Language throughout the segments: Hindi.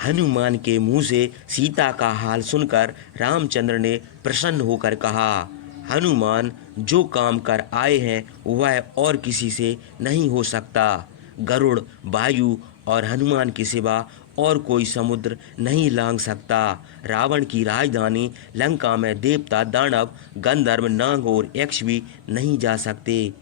हनुमान के मुंह से सीता का हाल सुनकर रामचंद्र ने प्रसन्न होकर कहा, हनुमान, जो काम कर आए हैं वह और किसी से नहीं हो सकता। गरुड़, वायु और हनुमान के सिवा और कोई समुद्र नहीं लांघ सकता। रावण की राजधानी लंका में देवता, दानव, गंधर्व, नाग और यक्ष भी नहीं जा सकते।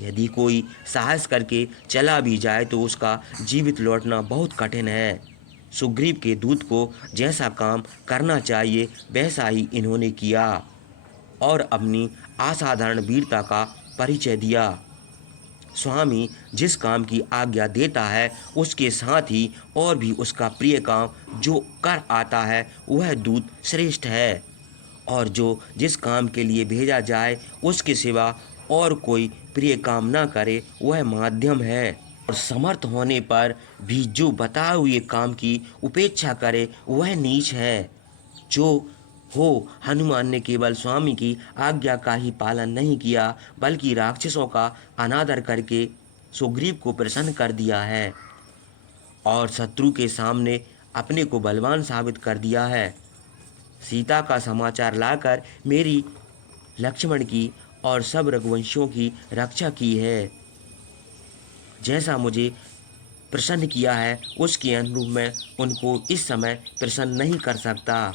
यदि कोई साहस करके चला भी जाए तो उसका जीवित लौटना बहुत कठिन है। सुग्रीव के दूत को जैसा काम करना चाहिए वैसा ही इन्होंने किया और अपनी असाधारण वीरता का परिचय दिया। स्वामी जिस काम की आज्ञा देता है उसके साथ ही और भी उसका प्रिय काम जो कर आता है वह दूत श्रेष्ठ है, और जो जिस काम के लिए भेजा जाए उसके सिवा और कोई प्रिय काम न करे वह माध्यम है। और समर्थ होने पर भी जो बताए हुए काम की उपेक्षा करे वह नीच है। जो हो, हनुमान ने केवल स्वामी की आज्ञा का ही पालन नहीं किया बल्कि राक्षसों का अनादर करके सुग्रीव को प्रसन्न कर दिया है और शत्रु के सामने अपने को बलवान साबित कर दिया है। सीता का समाचार लाकर मेरी, लक्ष्मण की और सब रघुवंशियों की रक्षा की है। जैसा मुझे प्रसन्न किया है उसके अनुरूप मैं उनको इस समय प्रसन्न नहीं कर सकता।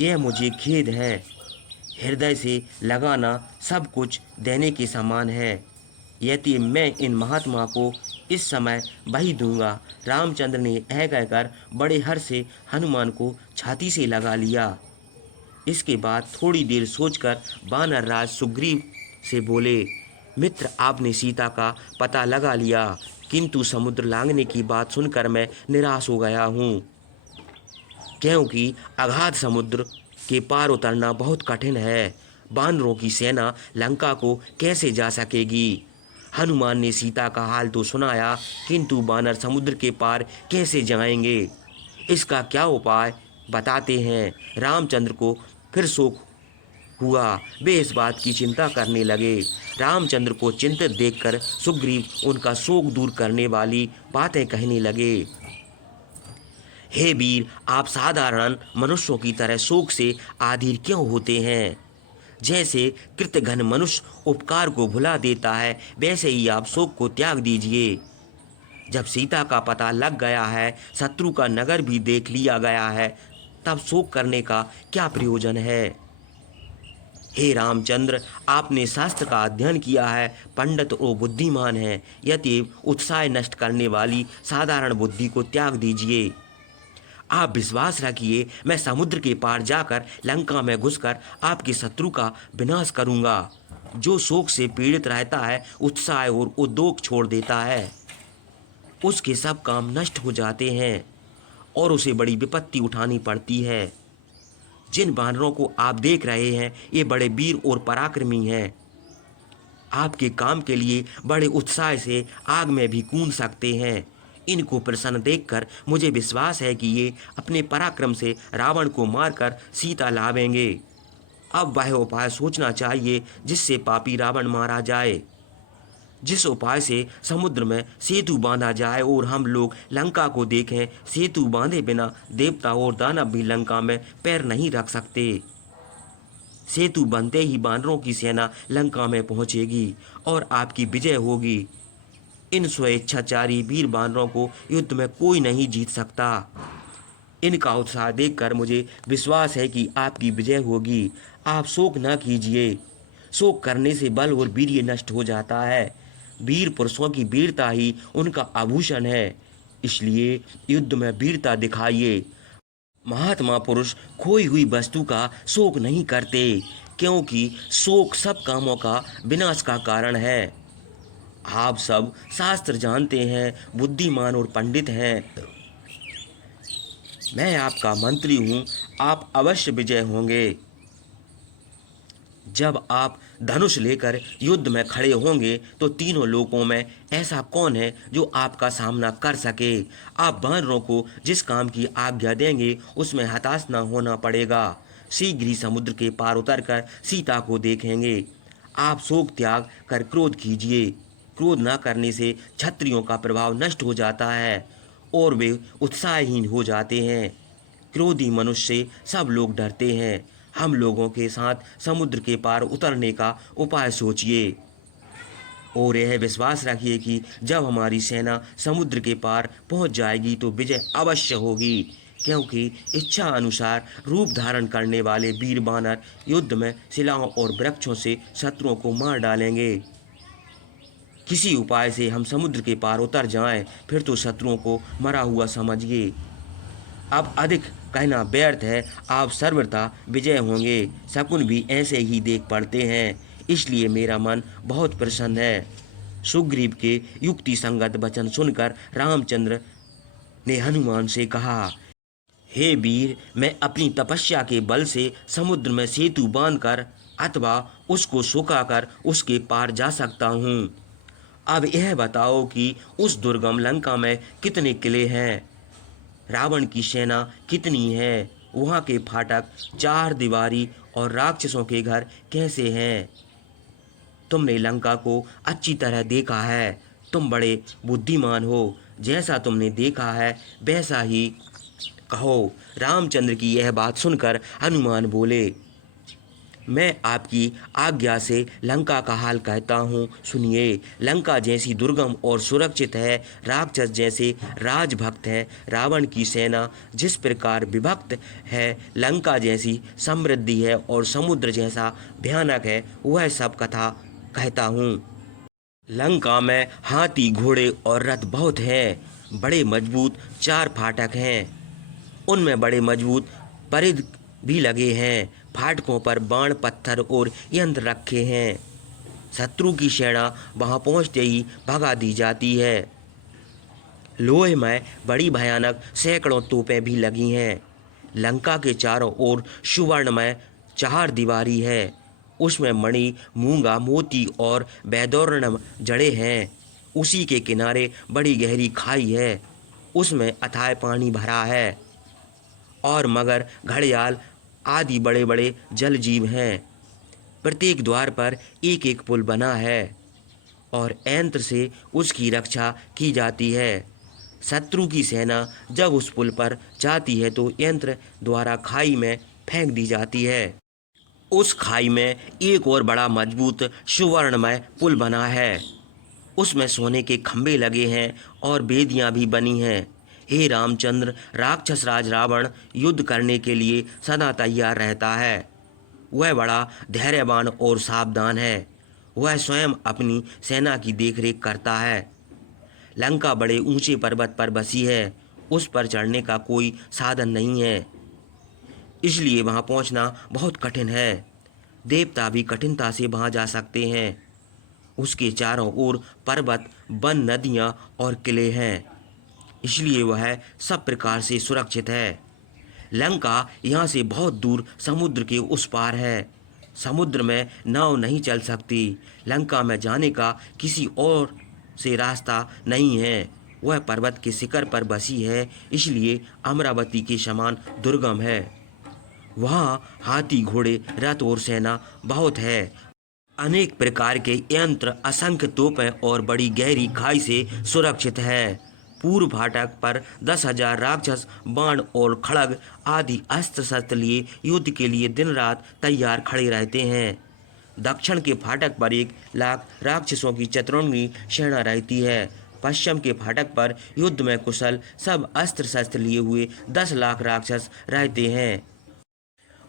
यह मुझे खेद है। हृदय से लगाना सब कुछ देने के समान है। यदि मैं इन महात्मा को इस समय वही दूंगा। रामचंद्र ने यह कहकर बड़े हर्ष से हनुमान को छाती से लगा लिया। इसके बाद थोड़ी देर सोचकर वानर राज सुग्रीव से बोले, मित्र, आपने सीता का पता लगा लिया, किंतु समुद्र लांघने की बात सुनकर मैं निराश हो गया हूँ, क्योंकि अगाध समुद्र के पार उतरना बहुत कठिन है। बानरों की सेना लंका को कैसे जा सकेगी? हनुमान ने सीता का हाल तो सुनाया, किंतु बानर समुद्र के पार कैसे जाएंगे? इसका क्या उपाय बताते हैं। रामचंद्र को फिर शोक हुआ। वे इस बात की चिंता करने लगे। रामचंद्र को चिंतित देखकर सुग्रीव उनका शोक दूर करने वाली बातें कहने लगे। हे वीर, आप साधारण मनुष्यों की तरह शोक से अधीर क्यों होते हैं? जैसे कृतघ्न मनुष्य उपकार को भुला देता है वैसे ही आप शोक को त्याग दीजिए। जब सीता का पता लग गया है, शत्रु का नगर भी देख लिया गया है, तब शोक करने का क्या प्रयोजन है? हे रामचंद्र, आपने शास्त्र का अध्ययन किया है, पंडित और बुद्धिमान हैं, यदि उत्साह नष्ट करने वाली साधारण बुद्धि को त्याग दीजिए। आप विश्वास रखिए, मैं समुद्र के पार जाकर लंका में घुसकर आपके शत्रु का विनाश करूंगा। जो शोक से पीड़ित रहता है उत्साह और उद्योग छोड़ देता है, उसके सब काम नष्ट हो जाते हैं और उसे बड़ी विपत्ति उठानी पड़ती है। जिन वानरों को आप देख रहे हैं ये बड़े वीर और पराक्रमी हैं। आपके काम के लिए बड़े उत्साह से आग में भी कूद सकते हैं। इनको प्रसन्न देखकर मुझे विश्वास है कि ये अपने पराक्रम से रावण को मारकर सीता लावेंगे। अब वह उपाय सोचना चाहिए जिससे पापी रावण मारा जाए, जिस उपाय से समुद्र में सेतु बांधा जाए और हम लोग लंका को देखें। सेतु बांधे बिना देवता और दानव भी लंका में पैर नहीं रख सकते। सेतु बनते ही बानरों की सेना लंका में पहुंचेगी और आपकी विजय होगी। इन स्वेच्छाचारी वीर बानरों को युद्ध में कोई नहीं जीत सकता। इनका उत्साह देखकर मुझे विश्वास है कि आपकी विजय होगी। आप शोक न कीजिए। शोक करने से बल और वीर्य नष्ट हो जाता है। वीर पुरुषों की वीरता ही उनका आभूषण है, इसलिए युद्ध में वीरता दिखाइए। महात्मा पुरुष खोई हुई वस्तु का शोक नहीं करते, क्योंकि शोक सब कामों का विनाश का कारण है। आप सब शास्त्र जानते हैं, बुद्धिमान और पंडित हैं। मैं आपका मंत्री हूँ, आप अवश्य विजय होंगे। जब आप धनुष लेकर युद्ध में खड़े होंगे तो तीनों लोकों में ऐसा कौन है जो आपका सामना कर सके। आप वानरों को जिस काम की आज्ञा देंगे उसमें हताश न होना पड़ेगा। शीघ्र ही समुद्र के पार उतरकर सीता को देखेंगे। आप शोक त्याग कर क्रोध कीजिए। क्रोध न करने से क्षत्रियों का प्रभाव नष्ट हो जाता है और वे उत्साहहीन हो जाते हैं। क्रोधी मनुष्य से सब लोग डरते हैं। हम लोगों के साथ समुद्र के पार उतरने का उपाय सोचिए और यह विश्वास रखिए कि जब हमारी सेना समुद्र के पार पहुंच जाएगी तो विजय अवश्य होगी, क्योंकि इच्छा अनुसार रूप धारण करने वाले वीर बानर युद्ध में शिलाओं और वृक्षों से शत्रुओं को मार डालेंगे। किसी उपाय से हम समुद्र के पार उतर जाएं, फिर तो शत्रुओं को मरा हुआ समझिए। अब अधिक कहना व्यर्थ है, आप सर्वथा विजय होंगे। शकुन भी ऐसे ही देख पड़ते हैं, इसलिए मेरा मन बहुत प्रसन्न है। सुग्रीव के युक्ति संगत वचन सुनकर रामचंद्र ने हनुमान से कहा, हे वीर, मैं अपनी तपस्या के बल से समुद्र में सेतु बांधकर अथवा उसको सुखाकर उसके पार जा सकता हूँ। अब यह बताओ कि उस दुर्गम लंका में कितने किले हैं, रावण की सेना कितनी है, वहाँ के फाटक, चार दीवारी और राक्षसों के घर कैसे हैं। तुमने लंका को अच्छी तरह देखा है, तुम बड़े बुद्धिमान हो, जैसा तुमने देखा है वैसा ही कहो। रामचंद्र की यह बात सुनकर हनुमान बोले, मैं आपकी आज्ञा से लंका का हाल कहता हूँ, सुनिए। लंका जैसी दुर्गम और सुरक्षित है, राक्षस जैसे राजभक्त है, रावण की सेना जिस प्रकार विभक्त है, लंका जैसी समृद्धि है और समुद्र जैसा भयानक है, वह सब कथा कहता हूँ। लंका में हाथी, घोड़े और रथ बहुत हैं, बड़े मजबूत चार फाटक हैं, उनमें बड़े मजबूत परिध भी लगे हैं, फाटकों पर बाण, पत्थर और यंत्र रखे हैं। शत्रु की सेना वहां पहुंचते ही भगा दी जाती है। लोहे में बड़ी भयानक सैकड़ों तोपें भी लगी हैं। लंका के चारों ओर सुवर्ण में चार दीवारी है, उसमें मणि, मूंगा, मोती और वैदौर्ण जड़े हैं। उसी के किनारे बड़ी गहरी खाई है, उसमें अथाह पानी भरा है और मगर, घड़ियाल आदि बड़े बड़े जल जीव हैं। प्रत्येक द्वार पर एक एक पुल बना है और यंत्र से उसकी रक्षा की जाती है। शत्रु की सेना जब उस पुल पर जाती है तो यंत्र द्वारा खाई में फेंक दी जाती है। उस खाई में एक और बड़ा मजबूत सुवर्णमय पुल बना है, उसमें सोने के खंभे लगे हैं और बेदियां भी बनी हैं। हे रामचंद्र, राक्षस राज रावण युद्ध करने के लिए सदा तैयार रहता है। वह बड़ा धैर्यवान और सावधान है, वह स्वयं अपनी सेना की देखरेख करता है। लंका बड़े ऊंचे पर्वत पर बसी है, उस पर चढ़ने का कोई साधन नहीं है, इसलिए वहां पहुंचना बहुत कठिन है। देवता भी कठिनता से वहां जा सकते हैं। उसके चारों ओर पर्वत, वन, नदियां और किले हैं, इसलिए वह सब प्रकार से सुरक्षित है। लंका यहाँ से बहुत दूर समुद्र के उस पार है, समुद्र में नाव नहीं चल सकती। लंका में जाने का किसी और से रास्ता नहीं है, वह पर्वत के शिखर पर बसी है, इसलिए अमरावती के समान दुर्गम है। वहाँ हाथी, घोड़े, रथ और सेना बहुत है, अनेक प्रकार के यंत्र, असंख्य तोपें और बड़ी गहरी खाई से सुरक्षित है। पूर्व फाटक पर 10,000 राक्षस बाण और खड़ग आदि अस्त्र शस्त्र लिए युद्ध के लिए दिन रात तैयार खड़े रहते हैं। दक्षिण के फाटक पर 1,00,000 राक्षसों की चतुरंगी सेना रहती है। पश्चिम के फाटक पर युद्ध में कुशल सब अस्त्र शस्त्र लिए हुए 10,00,000 राक्षस रहते हैं।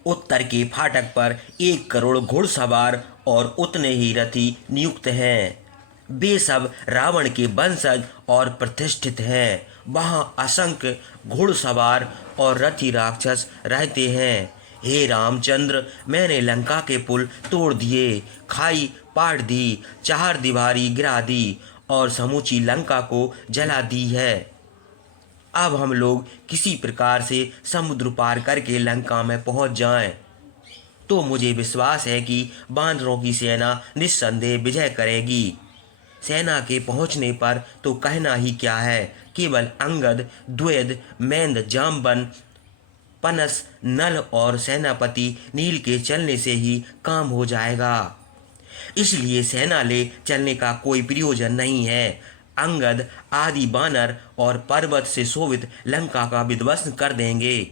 उत्तर के फाटक पर 1 करोड़ घुड़सवार और उतने ही रथी नियुक्त हैं। वे सब रावण के वंशज और प्रतिष्ठित हैं। वहाँ असंख्य घुड़सवार और रथी राक्षस रहते हैं। हे रामचंद्र, मैंने लंका के पुल तोड़ दिए, खाई पाट दी, चार दीवारी गिरा दी और समूची लंका को जला दी है। अब हम लोग किसी प्रकार से समुद्र पार करके लंका में पहुंच जाएं, तो मुझे विश्वास है कि बानरों की सेना निस्संदेह विजय करेगी। सेना के पहुंचने पर तो कहना ही क्या है, केवल अंगद, द्वैद, मेंद, जामवन, पनस, नल और सेनापति नील के चलने से ही काम हो जाएगा। इसलिए सेना ले चलने का कोई प्रयोजन नहीं है। अंगद आदि बानर और पर्वत से शोभित लंका का विध्वंस कर देंगे।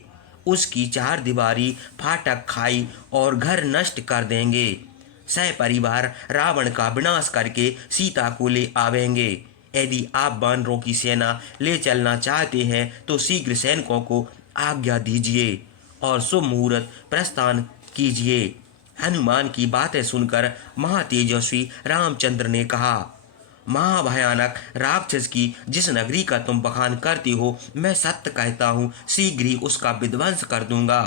उसकी चार दीवारी, फाटक, खाई और घर नष्ट कर देंगे। सह परिवार रावण का विनाश करके सीता को ले आवेंगे। यदि आप बानरों की सेना ले चलना चाहते हैं तो शीघ्र सैनिकों को आज्ञा दीजिए और शुभ मुहूर्त प्रस्थान कीजिए। हनुमान की बातें सुनकर महातेजस्वी रामचंद्र ने कहा, महाभयानक राक्षस की जिस नगरी का तुम बखान करते हो, मैं सत्य कहता हूँ शीघ्र ही उसका विध्वंस कर दूंगा।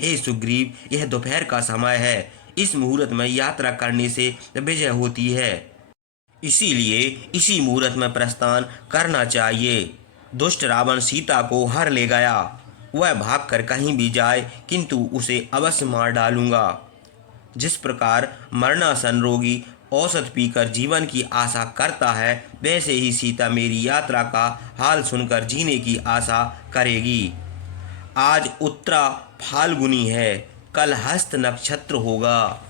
हे सुग्रीव, यह दोपहर का समय है। इस मुहूर्त में यात्रा करने से विजय होती है, इसीलिए इसी मुहूर्त में प्रस्थान करना चाहिए। दुष्ट रावण सीता को हर ले गया। वह भागकर कहीं भी जाए, किंतु उसे अवश्य मार डालूंगा। जिस प्रकार मरणासन रोगी औषध पीकर जीवन की आशा करता है, वैसे ही सीता मेरी यात्रा का हाल सुनकर जीने की आशा करेगी। आज उत्तरा फाल्गुनी है, कल हस्त नक्षत्र होगा,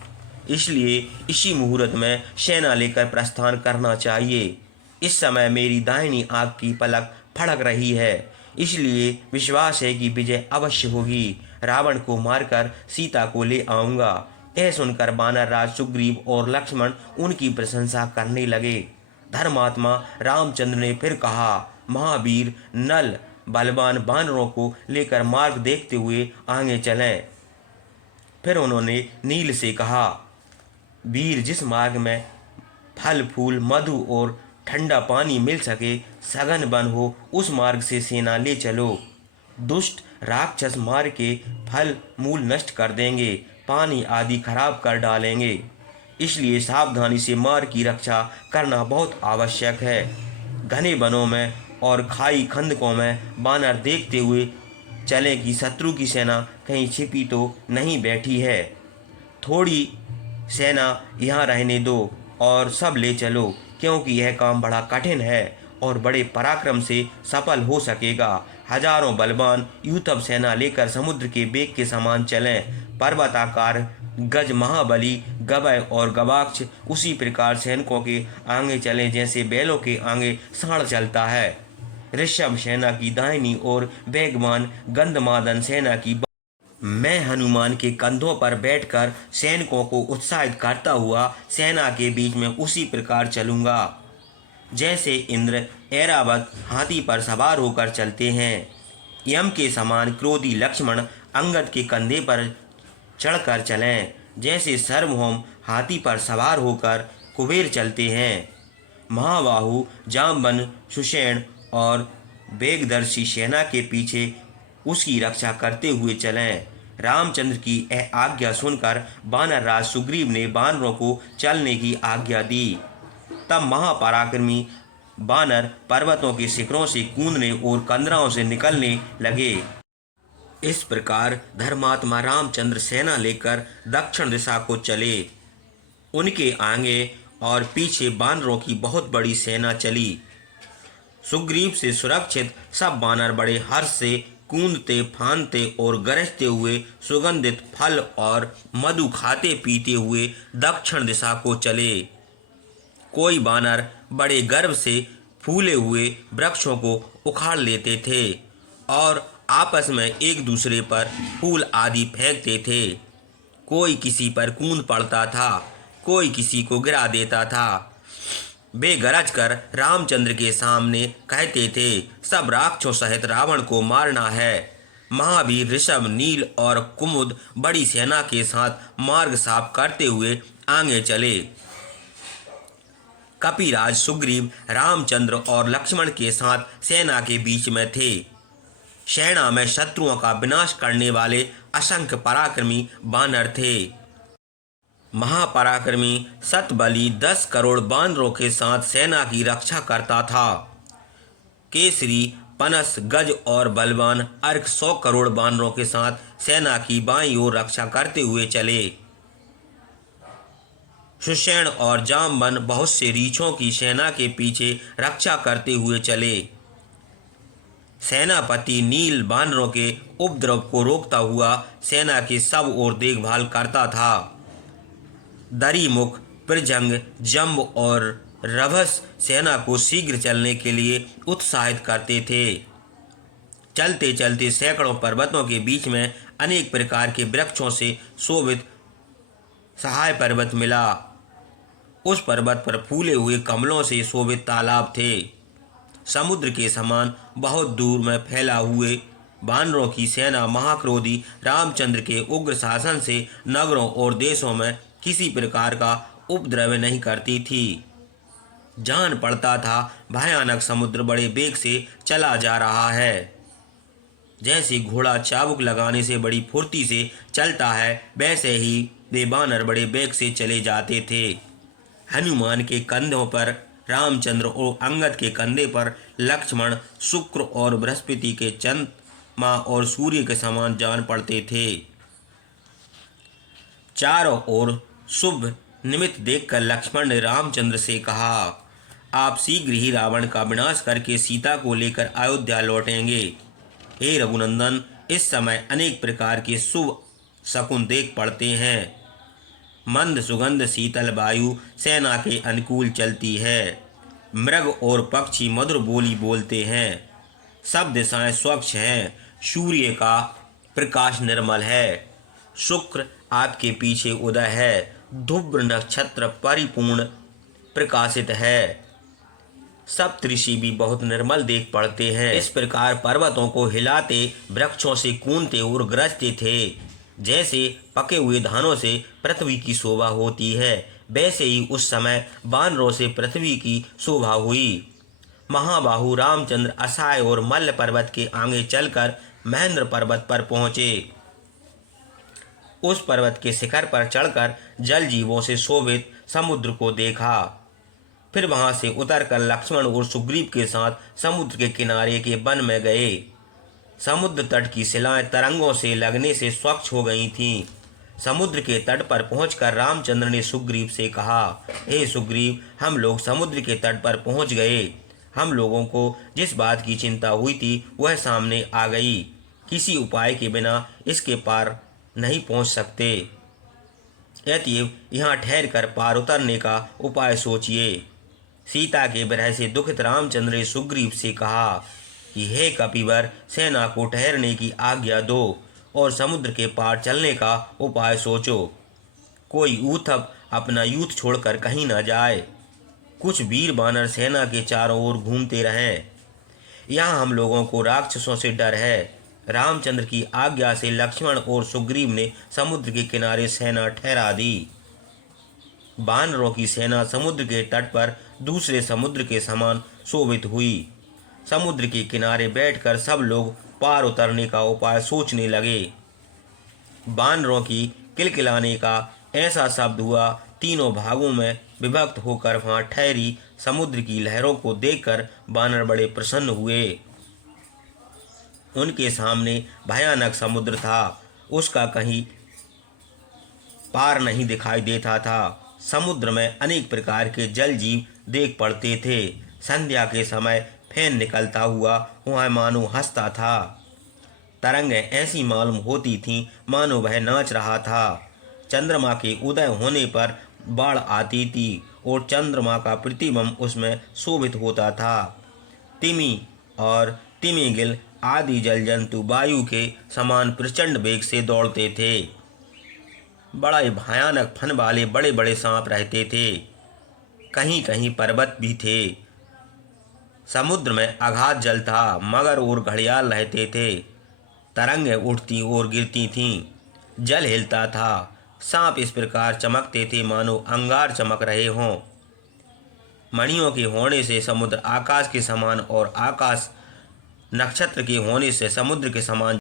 इसलिए इसी मुहूर्त में सेना लेकर प्रस्थान करना चाहिए। इस समय मेरी दाहिनी आंख की पलक फड़क रही है, इसलिए विश्वास है कि विजय अवश्य होगी। रावण को मारकर सीता को ले आऊंगा। यह सुनकर वानर राज सुग्रीव और लक्ष्मण उनकी प्रशंसा करने लगे। धर्मात्मा रामचंद्र ने फिर कहा, महावीर नल बलवान वानरों को लेकर मार्ग देखते हुए आगे चलें। फिर उन्होंने नील से कहा, वीर, जिस मार्ग में फल फूल, मधु और ठंडा पानी मिल सके, सघन वन हो, उस मार्ग से सेना ले चलो। दुष्ट राक्षस मार के फल मूल नष्ट कर देंगे, पानी आदि खराब कर डालेंगे, इसलिए सावधानी से मार्ग की रक्षा करना बहुत आवश्यक है। घने वनों में और खाई खंदकों में बानर देखते हुए चले कि शत्रु की सेना कहीं छिपी तो नहीं बैठी है। थोड़ी सेना यहाँ रहने दो और सब ले चलो, क्योंकि यह काम बड़ा कठिन है और बड़े पराक्रम से सफल हो सकेगा। हजारों बलवान यूथब सेना लेकर समुद्र के वेग के समान चलें। पर्वताकार गज महाबली गवय और गवाक्ष उसी प्रकार सैनिकों के आगे चलें जैसे बैलों के आगे सांड चलता है। ऋषभ सेना की दाहिनी और वेगवान गंधमादन सेना की। मैं हनुमान के कंधों पर बैठकर सैनिकों को उत्साहित करता हुआ सेना के बीच में उसी प्रकार चलूंगा जैसे इंद्र ऐरावत हाथी पर सवार होकर चलते हैं। यम के समान क्रोधी लक्ष्मण अंगद के कंधे पर चढ़कर चलें, जैसे सार्वभौम हाथी पर सवार होकर कुबेर चलते हैं। महाबाहु जाम्बन सुषेण और वेगदर्शी सेना के पीछे उसकी रक्षा करते हुए चलें। रामचंद्र की यह आज्ञा सुनकर वानरराज सुग्रीव ने वानरों को चलने की आज्ञा दी। तब महापराक्रमी वानर पर्वतों के शिखरों से कूदने और कंदराओं से निकलने लगे। इस प्रकार धर्मात्मा रामचंद्र सेना लेकर दक्षिण दिशा को चले। उनके आगे और पीछे वानरों की बहुत बड़ी सेना चली। सुग्रीव से सुरक्षित सब वानर बड़े हर्ष से कूदते फांदते और गरजते हुए सुगंधित फल और मधु खाते पीते हुए दक्षिण दिशा को चले। कोई वानर बड़े गर्व से फूले हुए वृक्षों को उखाड़ लेते थे और आपस में एक दूसरे पर फूल आदि फेंकते थे। कोई किसी पर कूद पड़ता था, कोई किसी को गिरा देता था। वे गरज कर रामचंद्र के सामने कहते थे, सब राक्षसों सहित रावण को मारना है। महावीर ऋषभ, नील और कुमुद बड़ी सेना के साथ मार्ग साफ करते हुए आगे चले। कपिराज सुग्रीव रामचंद्र और लक्ष्मण के साथ सेना के बीच में थे। सेना में शत्रुओं का विनाश करने वाले असंख्य पराक्रमी वानर थे। महापराक्रमी सतबली 10 करोड़ वानरों के साथ सेना की रक्षा करता था। केसरी, पनस, गज और बलवान अर्क 100 करोड़ वानरों के साथ सेना की बाईं ओर रक्षा करते हुए चले। सुषेण और जामवन बहुत से रीछों की सेना के पीछे रक्षा करते हुए चले। सेनापति नील वानरों के उपद्रव को रोकता हुआ सेना की सब ओर देखभाल करता था। दरीमुख, प्रजंग, जम्ब और रभस सेना को शीघ्र चलने के लिए उत्साहित करते थे। चलते चलते सैकड़ों पर्वतों के बीच में अनेक प्रकार के वृक्षों से शोभित सहाय पर्वत मिला। उस पर्वत पर फूले हुए कमलों से शोभित तालाब थे। समुद्र के समान बहुत दूर में फैला हुए वानरों की सेना महाक्रोधी रामचंद्र के उग्र शासन से नगरों और देशों में किसी प्रकार का उपद्रव नहीं करती थी। जान पड़ता था भयानक समुद्र बड़े वेग से चला जा रहा है। जैसे घोड़ा चाबुक लगाने से बड़ी फुर्ती से चलता है, वैसे ही वे वानर बड़े वेग से चले जाते थे। हनुमान के कंधों पर रामचंद्र और अंगद के कंधे पर लक्ष्मण शुक्र और बृहस्पति के चंद्रमा और सूर्य के समान जान पड़ते थे। चारों ओर शुभ निमित्त देखकर लक्ष्मण ने रामचंद्र से कहा, आप शीघ्र ही रावण का विनाश करके सीता को लेकर अयोध्या लौटेंगे। हे रघुनंदन, इस समय अनेक प्रकार के शुभ शकुन देख पड़ते हैं। मंद सुगंध शीतल वायु सेना के अनुकूल चलती है। मृग और पक्षी मधुर बोली बोलते हैं। सब दिशाएं स्वच्छ हैं। सूर्य का प्रकाश निर्मल है। शुक्र आपके पीछे उदय है। ध्रुव नक्षत्र परिपूर्ण प्रकाशित है। सप्तऋषि भी बहुत निर्मल देख पड़ते हैं। इस प्रकार पर्वतों को हिलाते, वृक्षों से कूदते और गरजते थे। जैसे पके हुए धानों से पृथ्वी की शोभा होती है, वैसे ही उस समय वानरों से पृथ्वी की शोभा हुई। महाबाहु रामचंद्र असहाय और मल्ल पर्वत के आगे चलकर महेंद्र पर्वत पर पहुंचे। उस पर्वत के शिखर पर चढ़कर जल जीवों से शोभित समुद्र को देखा। फिर वहां से उतरकर लक्ष्मण और सुग्रीव के साथ समुद्र के किनारे के वन में गए। समुद्र तट की शिलाएं तरंगों से लगने से स्वच्छ हो गई थीं। समुद्र के तट पर पहुंचकर रामचंद्र ने सुग्रीव से कहा, हे सुग्रीव, हम लोग समुद्र के तट पर पहुंच गए। हम लोगों को जिस बात की चिंता हुई थी वह सामने आ गई। किसी उपाय के बिना इसके पार नहीं पहुंच सकते। अतएव यहाँ ठहर कर पार उतरने का उपाय सोचिए। सीता के विरह से दुखित रामचंद्र ने सुग्रीव से कहा कि हे कपिवर, सेना को ठहरने की आज्ञा दो और समुद्र के पार चलने का उपाय सोचो। कोई ऊथप अपना यूथ छोड़कर कहीं न जाए। कुछ वीर बानर सेना के चारों ओर घूमते रहें। यहाँ हम लोगों को राक्षसों से डर है। रामचंद्र की आज्ञा से लक्ष्मण और सुग्रीव ने समुद्र के किनारे सेना ठहरा दी। वानरों की सेना समुद्र के तट पर दूसरे समुद्र के समान शोभित हुई। समुद्र के किनारे बैठकर सब लोग पार उतरने का उपाय सोचने लगे। वानरों की किलकिलाने का ऐसा शब्द हुआ, तीनों भागों में विभक्त होकर वहां ठहरी समुद्र की लहरों को देखकर वानर बड़े प्रसन्न हुए। उनके सामने भयानक समुद्र था, उसका कहीं पार नहीं दिखाई देता था। समुद्र में अनेक प्रकार के जल जीव देख पड़ते थे। संध्या के समय फैन निकलता हुआ वह मानो हंसता था। तरंगें ऐसी मालूम होती थीं मानो वह नाच रहा था। चंद्रमा के उदय होने पर बाढ़ आती थी और चंद्रमा का प्रतिबिंब उसमें शोभित होता था। तिमी और तिमिंगिल आदि जल जंतु वायु के समान प्रचंड वेग से दौड़ते थे। बड़े भयानक फन वाले बड़े बड़े सांप रहते थे। कहीं कहीं पर्वत भी थे। समुद्र में अगाध जल था। मगर और घड़ियाल रहते थे। तरंगें उठती और गिरती थीं। जल हिलता था। सांप इस प्रकार चमकते थे मानो अंगार चमक रहे हों। मणियों के होने से समुद्र आकाश के समान और आकाश नक्षत्र के होने से समुद्र के समान